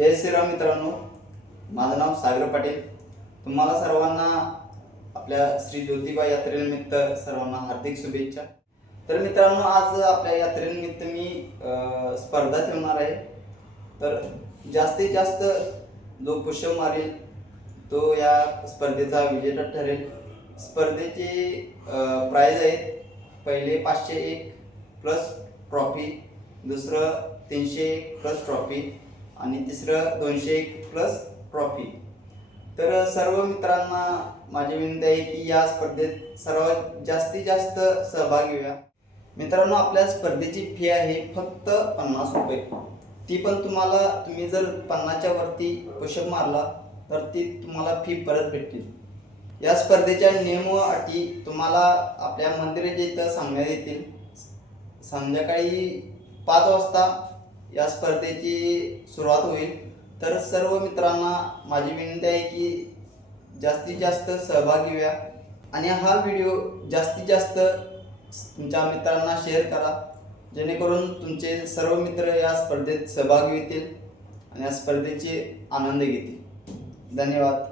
जय श्रीराम मित्रांनो, माझं नाव सागर पाटील। तुम्हाला सर्वांना आपल्या श्री ज्योतिबा यात्रेनिमित्त सर्वांना हार्दिक शुभेच्छा। तर मित्रांनो, आज आपल्या यात्रेनिमित्त मी स्पर्धा ठेवणार आहे। तर जास्तीत जास्त जो पुशअप मारेल तो या स्पर्धेचा विजेता ठरेल। स्पर्धेचे प्राइज आहेत, पहिले 501 प्लस ट्रॉफी, दुसरं 301 प्लस ट्रॉफी आणि तिसरं 201 प्लस ट्रॉफी। तर सर्व मित्रांना माझी विनंती आहे की या स्पर्धेत सर्वात जास्तीत जास्त सहभागी व्हा। मित्रांनो, आपल्या स्पर्धेची फी आहे फक्त 50 रुपये। ती पण तुम्ही जर 50च्या वरती पुशअप मारला तर ती तुम्हाला फी परत भेटतील। या स्पर्धेच्या नियम व अटी तुम्हाला आपल्या मंदिराच्या इथं सांगण्यात येतील। संध्याकाळी 5 वाजता या स्पर्धेची सुरुवात होईल। तर सर्व मित्रांना माझी विनंती आहे की जास्तीत जास्त सहभागी व्हा आणि हा व्हिडिओ जास्तीत जास्त तुमच्या मित्रांना शेअर करा, जेणेकरून तुमचे सर्व मित्र या स्पर्धेत सहभागी होतील आणि या स्पर्धेचे आनंद घेतील। धन्यवाद।